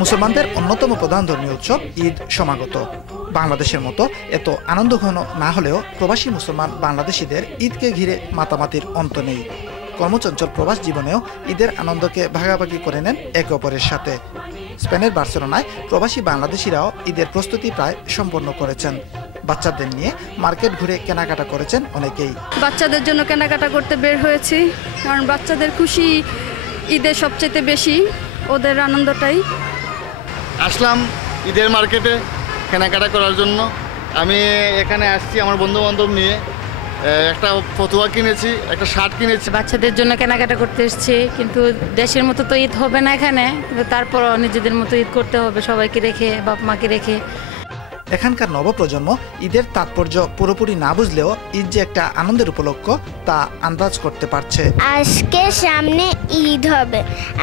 মুসলমানদের অন্যতম প্রধান ধর্মীয় উৎসব ঈদ সমাগত। বাংলাদেশের মতো এত আনন্দঘন না হলেও প্রবাসী মুসলমান বাংলাদেশিদের ঈদকে ঘিরে মাতামাতির অন্ত নেই। কর্মচঞ্চল প্রবাস জীবনেও ঈদের আনন্দকে ভাগাভাগি করে নেন একে অপরের সাথে। স্পেনের বার্সেলোনায় প্রবাসী বাংলাদেশিরাও ঈদের প্রস্তুতি প্রায় সম্পন্ন করেছেন। বাচ্চাদের নিয়ে মার্কেট ঘুরে কেনাকাটা করেছেন অনেকেই। বাচ্চাদের জন্য কেনাকাটা করতে বের হয়েছি, কারণ বাচ্চাদের খুশি ঈদের সবচেয়ে বেশি, ওদের আনন্দটাই। আসলাম ঈদের মার্কেটে কেনাকাটা করার জন্য। আমি এখানে আসছি আমার বন্ধু বান্ধব নিয়ে, একটা ফতুয়া কিনেছি, একটা শার্ট কিনেছি। বাচ্চাদের জন্য কেনাকাটা করতে এসেছি, কিন্তু দেশের মতো তো ঈদ হবে না এখানে, কিন্তু তারপরও নিজেদের মতো ঈদ করতে হবে, সবাইকে রেখে, বাপ মাকে রেখে। এখানকার নবপ্রজন্ম ঈদের তাৎপর্য পুরোপুরি না বুঝলেও ঈদ যে একটা আনন্দের উপলক্ষ তা আন্দাজ করতে পারছে। আজকে সামনে ঈদ হবে,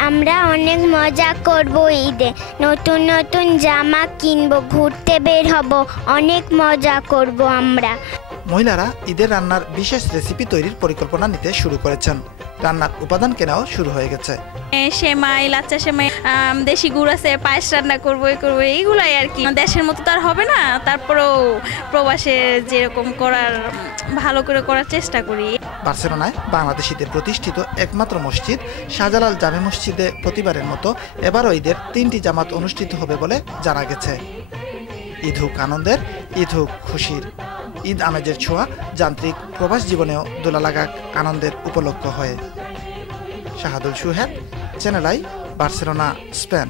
আমরা অনেক মজা করব ঈদে, নতুন নতুন জামা কিনবো, ঘুরতে বের হব, অনেক মজা করব আমরা। মহিলারা ঈদের রান্নার বিশেষ রেসিপি তৈরির পরিকল্পনা নিতে শুরু করেছেন। রান্নার উপাদান কেনাও শুরু হয়ে গেছে। সেমাই, লাচ্চা সেমাই, দেশি গুড় আছে, পায়েস রান্না করবো এইগুলাই আর কি। দেশের মতো তো আর হবে না, তারপরেও প্রবাসে যেরকম করার ভালো করে করার চেষ্টা করি। বার্সেলোনায় বাংলাদেশিদের প্রতিষ্ঠিত একমাত্র মসজিদ শাহজালাল জামে মসজিদে প্রতিবারের মতো এবারও ঈদের 3টি জামাত অনুষ্ঠিত হবে বলে জানা গেছে। ঈদ হোক আনন্দের, ঈদ হোক খুশির। ঈদ আমেজের ছোঁয়া যান্ত্রিক প্রবাস জীবনেও দোলা লাগাক আনন্দের উপলক্ষ হয়ে। Shahadul Suhed, channel I, Barcelona, Spain.